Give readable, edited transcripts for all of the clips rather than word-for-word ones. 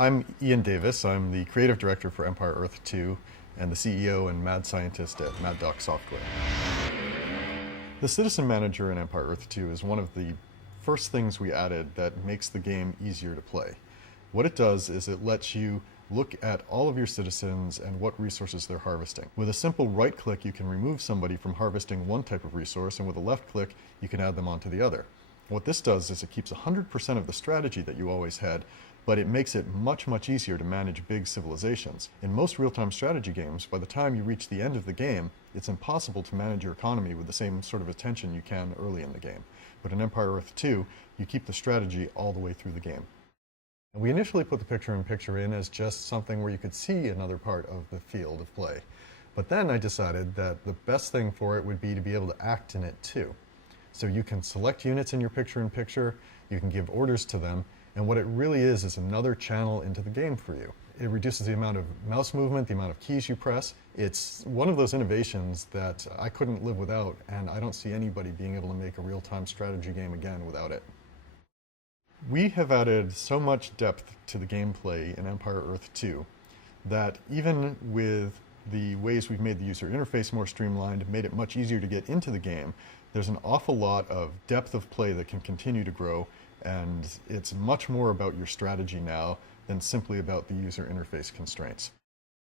I'm Ian Davis. I'm the creative director for Empire Earth 2 and the CEO and mad scientist at Mad Doc Software. The Citizen Manager in Empire Earth 2 is one of the first things we added that makes the game easier to play. What it does is it lets you look at all of your citizens and what resources they're harvesting. With a simple right click, you can remove somebody from harvesting one type of resource, and with a left click, you can add them onto the other. What this does is it keeps 100% of the strategy that you always had, but it makes it much, much easier to manage big civilizations. In most real-time strategy games, by the time you reach the end of the game, it's impossible to manage your economy with the same sort of attention you can early in the game. But in Empire Earth 2, you keep the strategy all the way through the game. And we initially put the picture-in-picture in as just something where you could see another part of the field of play. But then I decided that the best thing for it would be to be able to act in it too. So you can select units in your picture-in-picture, you can give orders to them, and what it really is another channel into the game for you. It reduces the amount of mouse movement, the amount of keys you press. It's one of those innovations that I couldn't live without, and I don't see anybody being able to make a real-time strategy game again without it. We have added so much depth to the gameplay in Empire Earth 2 that even with the ways we've made the user interface more streamlined, made it much easier to get into the game, there's an awful lot of depth of play that can continue to grow, and it's much more about your strategy now than simply about the user interface constraints.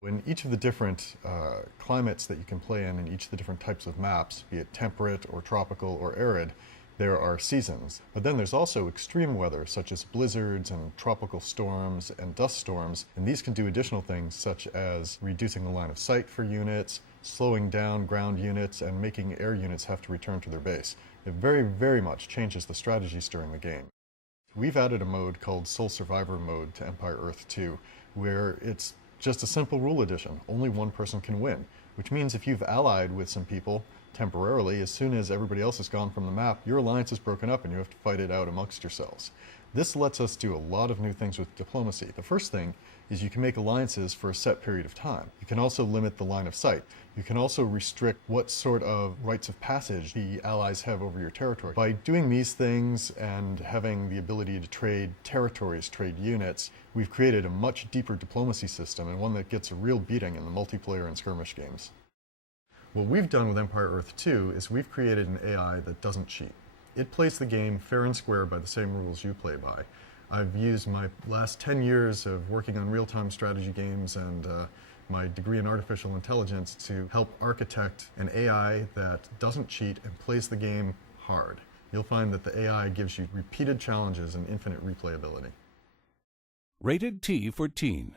In each of the different climates that you can play in each of the different types of maps, be it temperate or tropical or arid, there are seasons. But then there's also extreme weather, such as blizzards and tropical storms and dust storms, and these can do additional things such as reducing the line of sight for units, slowing down ground units, and making air units have to return to their base. It very, very much changes the strategies during the game. We've added a mode called Sole Survivor mode to Empire Earth 2, where it's just a simple rule addition. Only one person can win, which means if you've allied with some people temporarily, as soon as everybody else is gone from the map, your alliance is broken up and you have to fight it out amongst yourselves. This lets us do a lot of new things with diplomacy. The first thing is you can make alliances for a set period of time. You can also limit the line of sight. You can also restrict what sort of rights of passage the allies have over your territory. By doing these things and having the ability to trade territories, trade units, we've created a much deeper diplomacy system, and one that gets a real beating in the multiplayer and skirmish games. What we've done with Empire Earth 2 is we've created an AI that doesn't cheat. It plays the game fair and square by the same rules you play by. I've used my last 10 years of working on real-time strategy games and my degree in artificial intelligence to help architect an AI that doesn't cheat and plays the game hard. You'll find that the AI gives you repeated challenges and infinite replayability. Rated T for Teen.